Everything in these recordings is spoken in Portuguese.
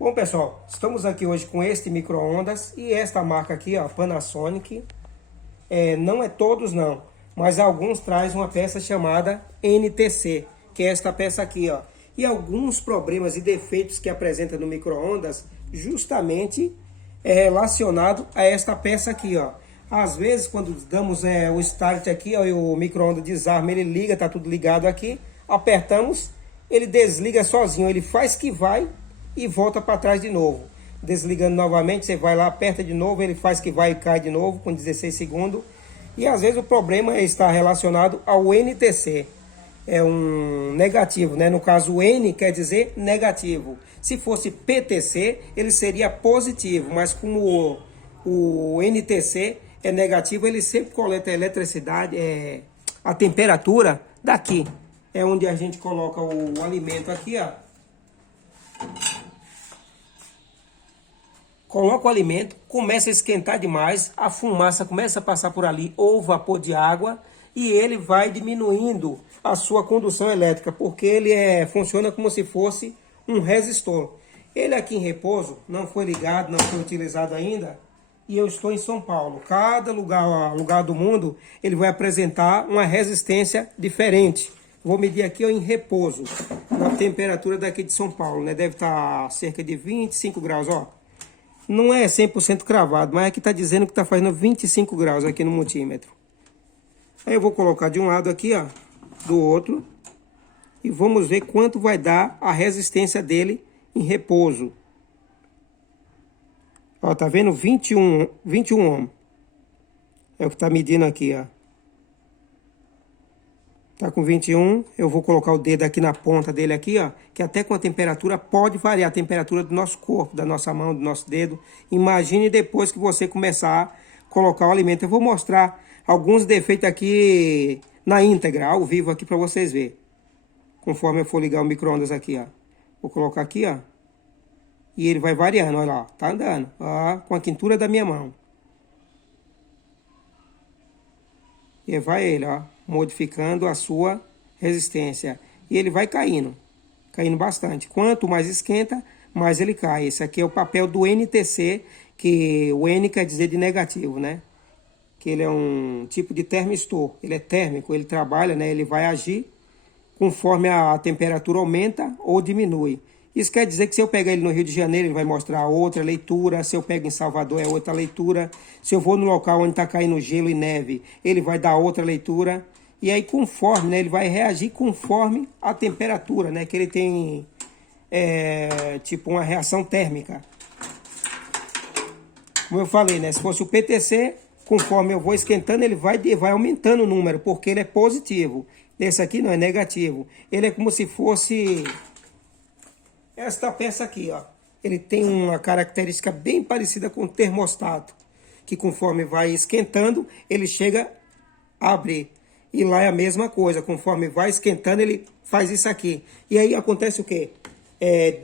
Bom, pessoal, estamos aqui hoje com este micro-ondas e esta marca aqui, ó, Panasonic. Não é todos não, mas alguns traz uma peça chamada NTC, que é esta peça aqui, ó. E alguns problemas e defeitos que apresenta no micro-ondas justamente é relacionado a esta peça aqui, ó. Às vezes, quando damos o start aqui, ó, e o micro-ondas desarma, ele liga, tá tudo ligado aqui, apertamos, ele desliga sozinho, ele faz que vai e volta para trás de novo. Desligando novamente, você vai lá, aperta de novo, ele faz que vai e cai de novo com 16 segundos. E às vezes o problema está relacionado ao NTC. É um negativo, né? No caso, o N quer dizer negativo. Se fosse PTC, ele seria positivo, mas como o NTC é negativo, ele sempre coleta a eletricidade, a temperatura daqui. É onde a gente coloca o alimento aqui, ó. Coloca o alimento, começa a esquentar demais, a fumaça começa a passar por ali, ou vapor de água, e ele vai diminuindo a sua condução elétrica, porque ele funciona como se fosse um resistor. Ele aqui em repouso, não foi ligado, não foi utilizado ainda, e eu estou em São Paulo. Cada lugar do mundo, ele vai apresentar uma resistência diferente. Vou medir aqui ó, em repouso, a temperatura daqui de São Paulo, né? Deve estar cerca de 25 graus, ó. Não é 100% cravado, mas aqui está dizendo que está fazendo 25 graus aqui no multímetro. Aí eu vou colocar de um lado aqui, ó, do outro. E vamos ver quanto vai dar a resistência dele em repouso. Ó, tá vendo? 21 ohm. É o que está medindo aqui, ó. Tá com 21, eu vou colocar o dedo aqui na ponta dele aqui, ó, que até com a temperatura pode variar a temperatura do nosso corpo, da nossa mão, do nosso dedo. Imagine depois que você começar a colocar o alimento. Eu vou mostrar alguns defeitos aqui na íntegra, ao vivo aqui para vocês verem. Conforme eu for ligar o micro-ondas aqui, ó. Vou colocar aqui, ó. E ele vai variando, olha lá, tá andando, ó, com a quintura da minha mão. E vai ele, ó, modificando a sua resistência. E ele vai caindo bastante. Quanto mais esquenta, mais ele cai. Esse aqui é o papel do NTC, que o N quer dizer de negativo, né? Que ele é um tipo de termistor. Ele é térmico, ele trabalha, né? Ele vai agir conforme a temperatura aumenta ou diminui. Isso quer dizer que se eu pegar ele no Rio de Janeiro, ele vai mostrar outra leitura. Se eu pego em Salvador, é outra leitura. Se eu vou no local onde está caindo gelo e neve, ele vai dar outra leitura. E aí, conforme, né, ele vai reagir conforme a temperatura, né? Que ele tem, tipo, uma reação térmica. Como eu falei, né? Se fosse o PTC, conforme eu vou esquentando, ele vai aumentando o número, porque ele é positivo. Esse aqui não é negativo. Ele é como se fosse esta peça aqui, ó. Ele tem uma característica bem parecida com o termostato, que conforme vai esquentando, ele chega a abrir. E lá é a mesma coisa, conforme vai esquentando, ele faz isso aqui. E aí acontece o quê?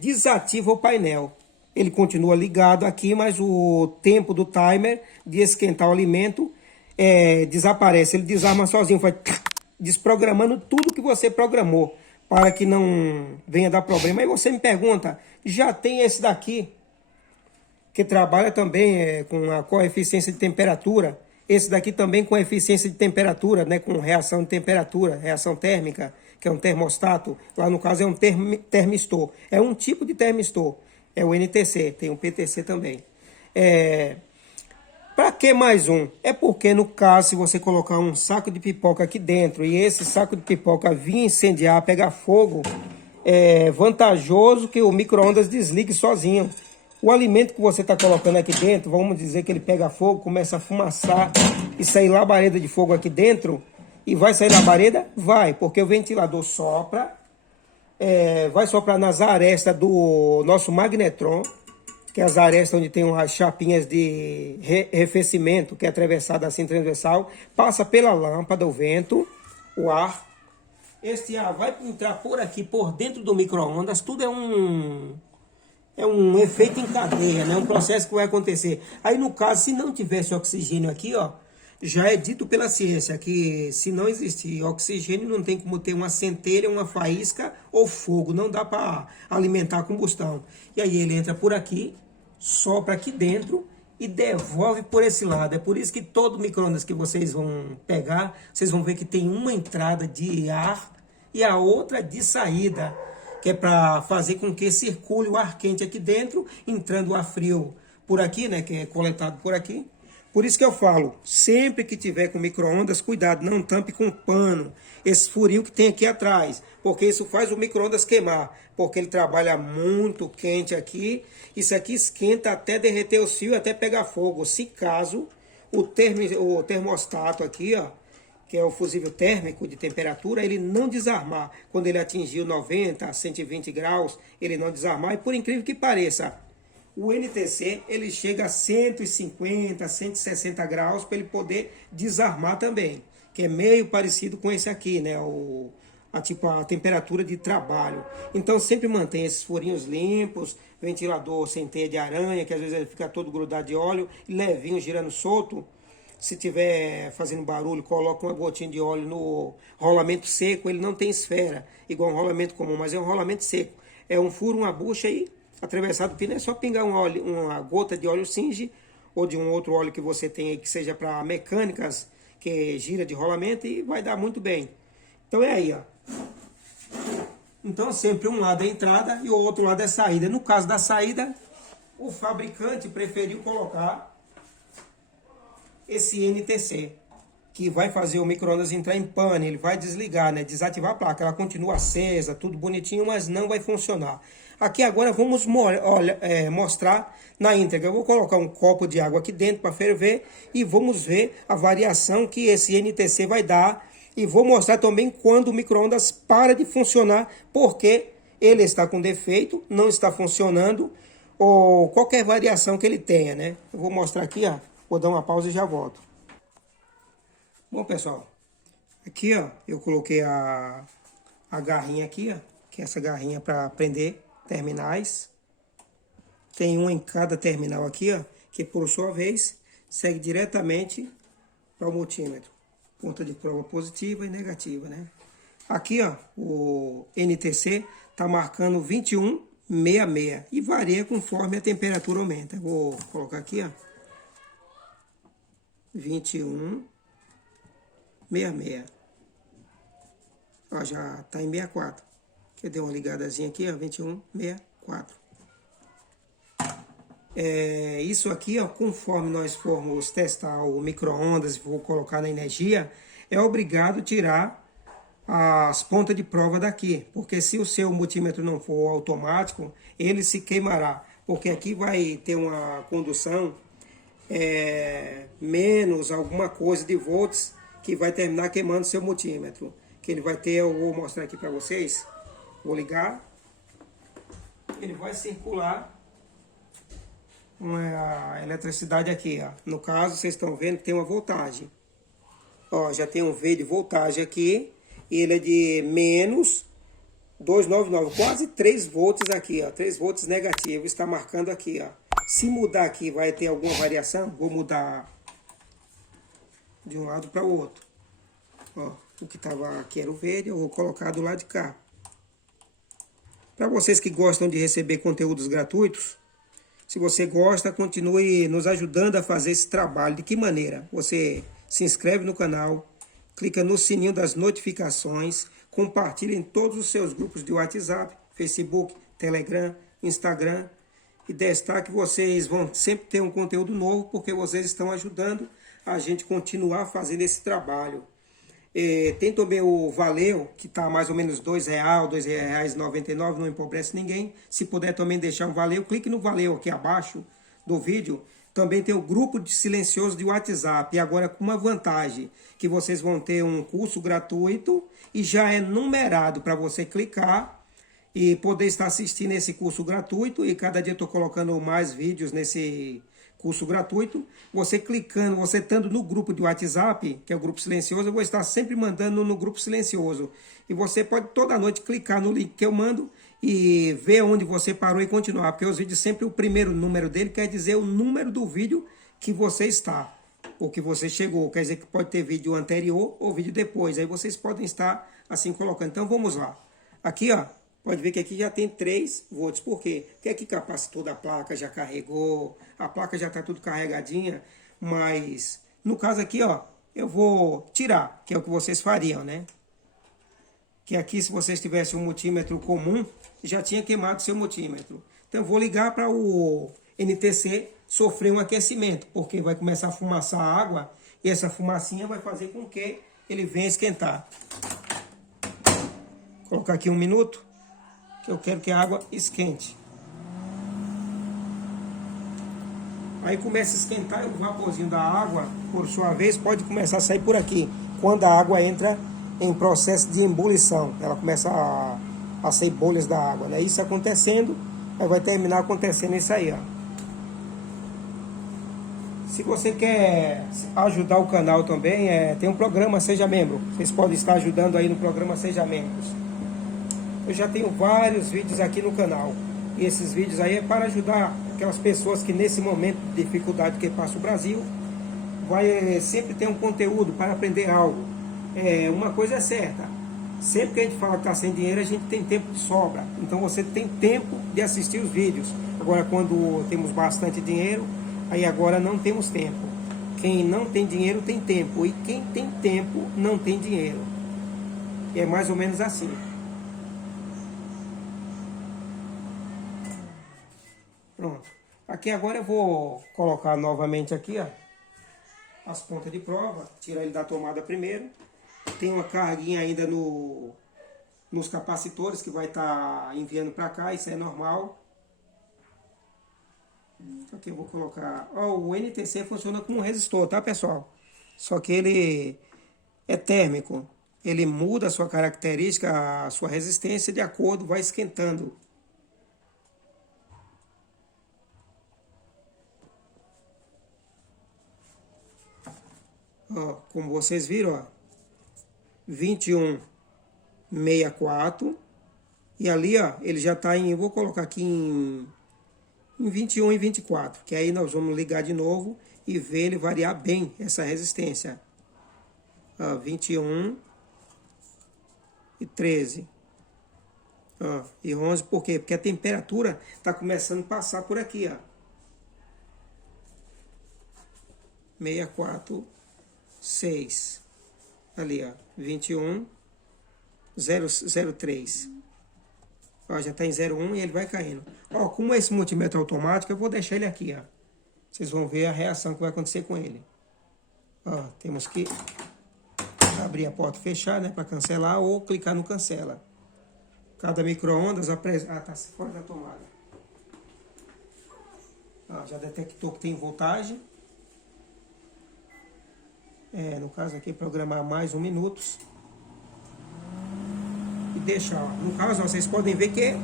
Desativa o painel. Ele continua ligado aqui, mas o tempo do timer de esquentar o alimento desaparece. Ele desarma sozinho, vai desprogramando tudo que você programou, para que não venha dar problema. Aí você me pergunta, já tem esse daqui, que trabalha também com a coeficiência de temperatura. Esse daqui também com eficiência de temperatura, né, com reação de temperatura, reação térmica, que é um termostato. Lá no caso é um termistor. É um tipo de termistor. É o NTC, tem o PTC também. Para que mais um? É porque no caso, se você colocar um saco de pipoca aqui dentro e esse saco de pipoca vir incendiar, pegar fogo, é vantajoso que o micro-ondas desligue sozinho. O alimento que você está colocando aqui dentro, vamos dizer que ele pega fogo, começa a fumaçar e sair labareda de fogo aqui dentro. E vai sair labareda? Vai, porque o ventilador sopra, vai soprar nas arestas do nosso magnetron, que é as arestas onde tem umas chapinhas de arrefecimento, que é atravessada assim transversal, passa pela lâmpada, o vento, o ar. Este ar vai entrar por aqui, por dentro do micro-ondas, tudo é um efeito em cadeia, né? Um processo que vai acontecer. Aí no caso, se não tivesse oxigênio aqui, ó, Já é dito pela ciência que se não existir oxigênio, não tem como ter uma centelha, uma faísca ou fogo. Não dá para alimentar a combustão. E aí ele entra por aqui, sopra aqui dentro e devolve por esse lado. É por isso que todo micro-ondas que vocês vão pegar, vocês vão ver que tem uma entrada de ar e a outra de saída, que é para fazer com que circule o ar quente aqui dentro, entrando o ar frio por aqui, né, que é coletado por aqui. Por isso que eu falo, sempre que tiver com micro-ondas, cuidado, não tampe com pano esse furinho que tem aqui atrás, porque isso faz o micro-ondas queimar, porque ele trabalha muito quente aqui, isso aqui esquenta até derreter o fio e até pegar fogo, se caso o termostato aqui, ó, que é o fusível térmico de temperatura, ele não desarmar. Quando ele atingiu 90 a 120 graus, ele não desarmar, e por incrível que pareça, o NTC ele chega a 150, 160 graus para ele poder desarmar também, que é meio parecido com esse aqui, né? A temperatura de trabalho. Então sempre mantém esses furinhos limpos, ventilador sem teia de aranha, que às vezes ele fica todo grudado de óleo, levinho, girando solto. Se tiver fazendo barulho, coloca uma gotinha de óleo no rolamento seco, ele não tem esfera, igual um rolamento comum, mas é um rolamento seco. É um furo, uma bucha aí, atravessado o pino, é só pingar uma gota de óleo Singe ou de um outro óleo que você tem aí que seja para mecânicas, que gira de rolamento, e vai dar muito bem. Então é aí, ó. Então sempre um lado é entrada e o outro lado é saída. No caso da saída, o fabricante preferiu colocar esse NTC, que vai fazer o micro-ondas entrar em pane, ele vai desligar, né? Desativar a placa, ela continua acesa, tudo bonitinho, mas não vai funcionar. Aqui agora vamos mostrar na íntegra. Eu vou colocar um copo de água aqui dentro para ferver e vamos ver a variação que esse NTC vai dar. E vou mostrar também quando o micro-ondas para de funcionar, porque ele está com defeito, não está funcionando, ou qualquer variação que ele tenha, né? Eu vou mostrar aqui, ó. Vou dar uma pausa e já volto. Bom, pessoal, aqui, ó, eu coloquei a garrinha aqui, ó, que é essa garrinha para prender terminais. Tem um em cada terminal aqui, ó, que por sua vez segue diretamente para o multímetro. Ponta de prova positiva e negativa, né? Aqui, ó, o NTC tá marcando 21,66 e varia conforme a temperatura aumenta. Eu vou colocar aqui, ó, 21,66. Ó, já tá em 64. Que eu dei uma ligadazinha aqui, ó, 21,64. Isso aqui, ó, conforme nós formos testar o micro-ondas e for colocar na energia, é obrigado tirar as pontas de prova daqui, porque se o seu multímetro não for automático, ele se queimará, porque aqui vai ter uma condução menos alguma coisa de volts que vai terminar queimando seu multímetro, que ele vai ter, eu vou mostrar aqui para vocês, vou ligar, ele vai circular a eletricidade aqui, ó. No caso, vocês estão vendo que tem uma voltagem. Ó, já tem um V de voltagem aqui. E ele é de menos 299, quase 3 volts aqui, ó. 3 volts negativo, está marcando aqui, ó. Se mudar aqui, vai ter alguma variação? Vou mudar de um lado para o outro. Ó, o que estava aqui era o verde, eu vou colocar do lado de cá. Para vocês que gostam de receber conteúdos gratuitos, se você gosta, continue nos ajudando a fazer esse trabalho. De que maneira? Você se inscreve no canal, clica no sininho das notificações, compartilha em todos os seus grupos de WhatsApp, Facebook, Telegram, Instagram. E destaque, vocês vão sempre ter um conteúdo novo, porque vocês estão ajudando a gente continuar fazendo esse trabalho. Tem também o Valeu, que está mais ou menos R$2, R$2,99, não empobrece ninguém. Se puder também deixar um Valeu, clique no Valeu aqui abaixo do vídeo. Também tem o grupo de silencioso de WhatsApp. E agora com uma vantagem, que vocês vão ter um curso gratuito e já é numerado para você clicar e poder estar assistindo esse curso gratuito. E cada dia eu estou colocando mais vídeos nesse curso gratuito. Você clicando, você estando no grupo de WhatsApp, que é o grupo silencioso, eu vou estar sempre mandando no grupo silencioso. E você pode toda noite clicar no link que eu mando e ver onde você parou e continuar. Porque os vídeos sempre o primeiro número dele quer dizer o número do vídeo que você está. o que você chegou. Quer dizer que pode ter vídeo anterior ou vídeo depois. Aí vocês podem estar assim colocando. Então vamos lá. Aqui, ó, pode ver que aqui já tem 3 volts. Por quê? Porque aqui capacitor da placa já carregou, a placa já está tudo carregadinha, mas no caso aqui, ó, eu vou tirar, que é o que vocês fariam, né? Que aqui, se vocês tivessem um multímetro comum, já tinha queimado seu multímetro. Então eu vou ligar para o NTC sofrer um aquecimento, porque vai começar a fumaçar a água e essa fumacinha vai fazer com que ele venha esquentar. Vou colocar aqui 1 minuto, que eu quero que a água esquente. Aí começa a esquentar e o vaporzinho da água, por sua vez, pode começar a sair por aqui. Quando a água entra em processo de ebulição, ela começa a sair bolhas da água, né? Isso acontecendo, aí vai terminar acontecendo isso aí, ó. Se você quer ajudar o canal também, tem um programa Seja Membro. Vocês podem estar ajudando aí no programa Seja Membros. Eu já tenho vários vídeos aqui no canal. E esses vídeos aí é para ajudar aquelas pessoas que nesse momento de dificuldade que passa o Brasil, vai sempre ter um conteúdo para aprender algo. Uma coisa é certa, sempre que a gente fala que está sem dinheiro, a gente tem tempo de sobra. Então você tem tempo de assistir os vídeos. Agora quando temos bastante dinheiro, aí agora não temos tempo. Quem não tem dinheiro tem tempo, e quem tem tempo não tem dinheiro. É mais ou menos assim. Pronto. Aqui agora eu vou colocar novamente aqui, ó, as pontas de prova, tirar ele da tomada primeiro. Tem uma carguinha ainda nos capacitores que vai estar enviando para cá, isso é normal. Aqui eu vou colocar, ó, o NTC funciona como um resistor, tá, pessoal? Só que ele é térmico, ele muda a sua característica, a sua resistência de acordo, vai esquentando. Ó, como vocês viram, ó, 21,64 e ali, ó, ele já está em, eu vou colocar aqui em 21,24, que aí nós vamos ligar de novo e ver ele variar bem essa resistência. Ó, 21 e 13. Ó, e 11, por quê? Porque a temperatura está começando a passar por aqui, ó. 64, 6. Ali, ó, 21,003. Ó, já está em 0,1 e ele vai caindo. Ó, como esse multímetro automático, eu vou deixar ele aqui, ó. Vocês vão ver a reação que vai acontecer com ele. Ó, temos que abrir a porta e fechar, né, para cancelar, ou clicar no cancela. Cada micro-ondas tá fora da tomada. Ó, já detectou que tem voltagem. No caso aqui, programar mais 1 minuto. E deixar, ó. No caso, ó, vocês podem ver que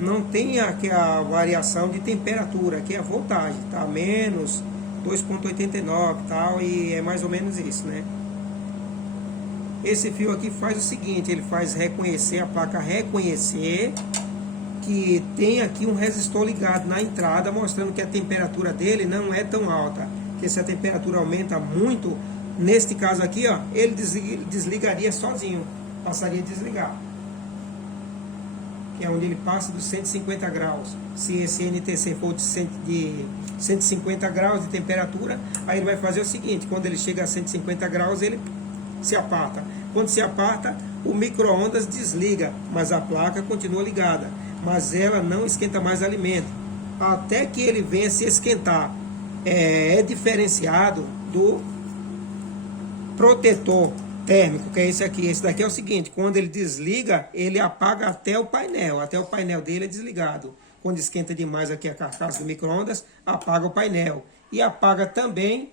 não tem aqui a variação de temperatura, aqui é a voltagem, tá? Menos 2,89 e tal, e é mais ou menos isso, né? Esse fio aqui faz o seguinte, ele faz reconhecer, a placa reconhecer que tem aqui um resistor ligado na entrada, mostrando que a temperatura dele não é tão alta. Porque se a temperatura aumenta muito, neste caso aqui, ó, ele desligaria sozinho, passaria a desligar. Que é onde ele passa dos 150 graus. Se esse NTC for de 150 graus de temperatura, aí ele vai fazer o seguinte, quando ele chega a 150 graus, ele se aparta. Quando se aparta, o micro-ondas desliga, mas a placa continua ligada. Mas ela não esquenta mais alimento, até que ele venha se esquentar. É diferenciado do protetor térmico, que é esse aqui. Esse daqui é o seguinte, quando ele desliga, ele apaga até o painel dele é desligado. Quando esquenta demais aqui a carcaça do micro-ondas, apaga o painel. E apaga também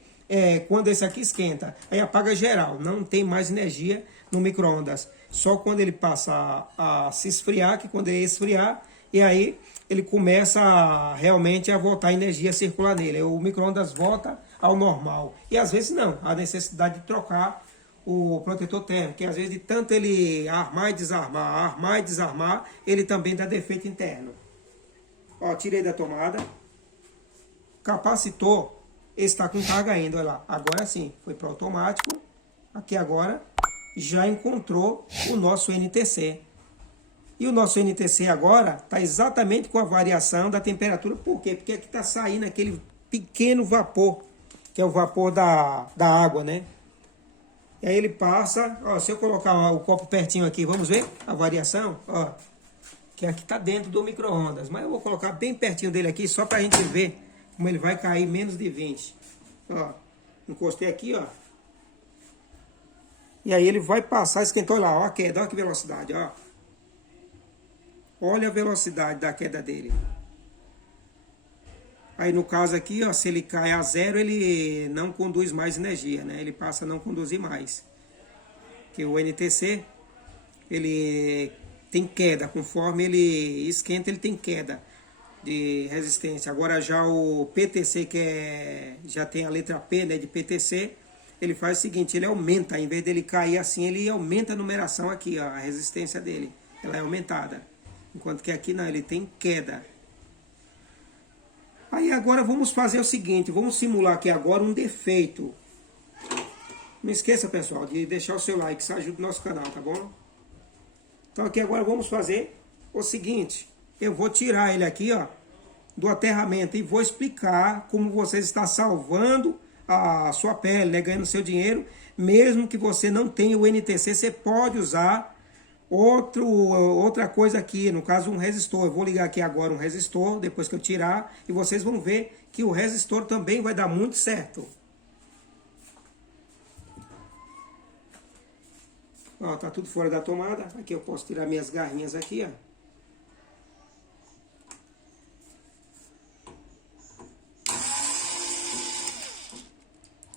quando esse aqui esquenta. Aí apaga geral, não tem mais energia no micro-ondas. Só quando ele passa a se esfriar, que quando ele esfriar, e aí ele começa realmente a voltar a energia a circular nele. O micro-ondas volta ao normal. E às vezes não, há necessidade de trocar o protetor térmico, que às vezes de tanto ele armar e desarmar, ele também dá defeito interno. Ó, tirei da tomada. Capacitor está com carga ainda, olha lá. Agora sim, foi para automático. Aqui agora já encontrou o nosso NTC. E o nosso NTC agora está exatamente com a variação da temperatura. Por quê? Porque aqui está saindo aquele pequeno vapor, que é o vapor da água, né? E aí ele passa, ó, se eu colocar o copo pertinho aqui, vamos ver a variação, ó. Que aqui está dentro do micro-ondas, mas eu vou colocar bem pertinho dele aqui, só para a gente ver como ele vai cair menos de 20. Ó, encostei aqui, ó. E aí ele vai passar, esquentou lá, ó a queda, ó que velocidade, ó. Olha a velocidade da queda dele. Aí no caso aqui, ó, se ele cai a zero, ele não conduz mais energia, né? Ele passa a não conduzir mais. Porque o NTC, ele tem queda, conforme ele esquenta, ele tem queda de resistência. Agora já o PTC, que já tem a letra P, né, de PTC, ele faz o seguinte, ele aumenta, em vez dele cair assim, ele aumenta a numeração aqui, ó, a resistência dele, ela é aumentada. Enquanto que aqui não, ele tem queda. Aí agora vamos fazer o seguinte, vamos simular aqui agora um defeito. Não esqueça, pessoal, de deixar o seu like, isso ajuda o nosso canal, tá bom? Então aqui agora vamos fazer o seguinte, eu vou tirar ele aqui, ó, do aterramento e vou explicar como você está salvando a sua pele, né, ganhando seu dinheiro, mesmo que você não tenha o NTC, você pode usar outra coisa aqui, no caso um resistor. Eu vou ligar aqui agora um resistor, depois que eu tirar, e vocês vão ver que o resistor também vai dar muito certo. Ó, tá tudo fora da tomada. Aqui eu posso tirar minhas garrinhas aqui, ó.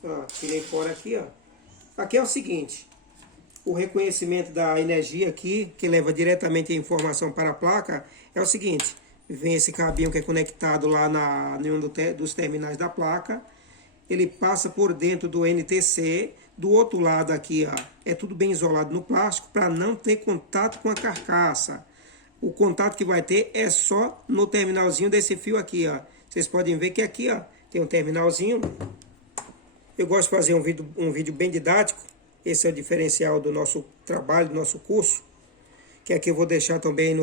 Ó, tirei fora aqui, ó. Aqui é o seguinte, o reconhecimento da energia aqui, que leva diretamente a informação para a placa, é o seguinte, vem esse cabinho que é conectado lá em um dos terminais da placa, ele passa por dentro do NTC, do outro lado aqui, ó, é tudo bem isolado no plástico, para não ter contato com a carcaça. O contato que vai ter é só no terminalzinho desse fio aqui, ó. Vocês podem ver que aqui, ó, tem um terminalzinho. Eu gosto de fazer um vídeo bem didático. Esse é o diferencial do nosso trabalho, do nosso curso. Que aqui eu vou deixar também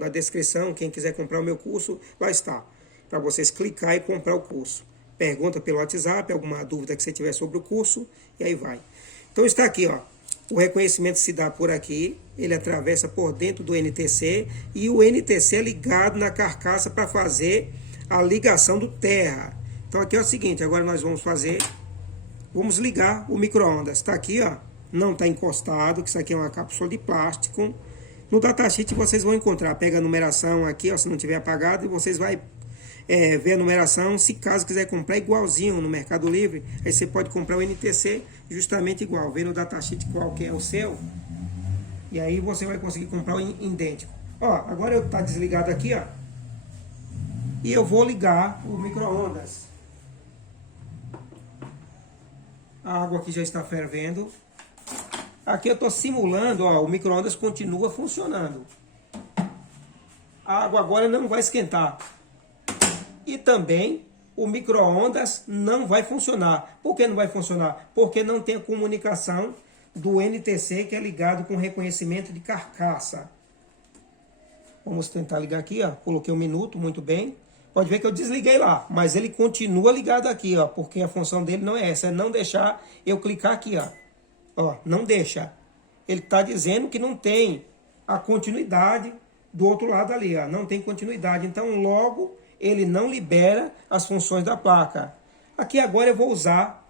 na descrição. Quem quiser comprar o meu curso, lá está. Para vocês clicar e comprar o curso. Pergunta pelo WhatsApp, alguma dúvida que você tiver sobre o curso. E aí vai. Então está aqui, ó. O reconhecimento se dá por aqui. Ele atravessa por dentro do NTC. E o NTC é ligado na carcaça para fazer a ligação do terra. Então aqui é o seguinte. Agora nós vamos fazer... Vamos ligar o micro-ondas. Está aqui, ó. Não está encostado, que isso aqui é uma cápsula de plástico. No datasheet vocês vão encontrar. Pega a numeração aqui, ó, se não tiver apagado, e vocês vão ver a numeração. Se caso quiser comprar igualzinho no Mercado Livre, aí você pode comprar o NTC justamente igual. Vê no datasheet qual que é o seu. E aí você vai conseguir comprar o idêntico. Ó, agora eu tá desligado aqui, ó. E eu vou ligar o micro-ondas. A água aqui já está fervendo. Aqui eu estou simulando, ó, o micro-ondas continua funcionando. A água agora não vai esquentar. E também o micro-ondas não vai funcionar. Por que não vai funcionar? Porque não tem a comunicação do NTC, que é ligado com reconhecimento de carcaça. Vamos tentar ligar aqui, ó. Coloquei um minuto, muito bem. Pode ver que eu desliguei lá, mas ele continua ligado aqui, ó, porque a função dele não é essa, é não deixar eu clicar aqui, ó. Ó, não deixa. Ele está dizendo que não tem a continuidade do outro lado ali, ó, não tem continuidade. Então, logo, ele não libera as funções da placa. Aqui agora eu vou usar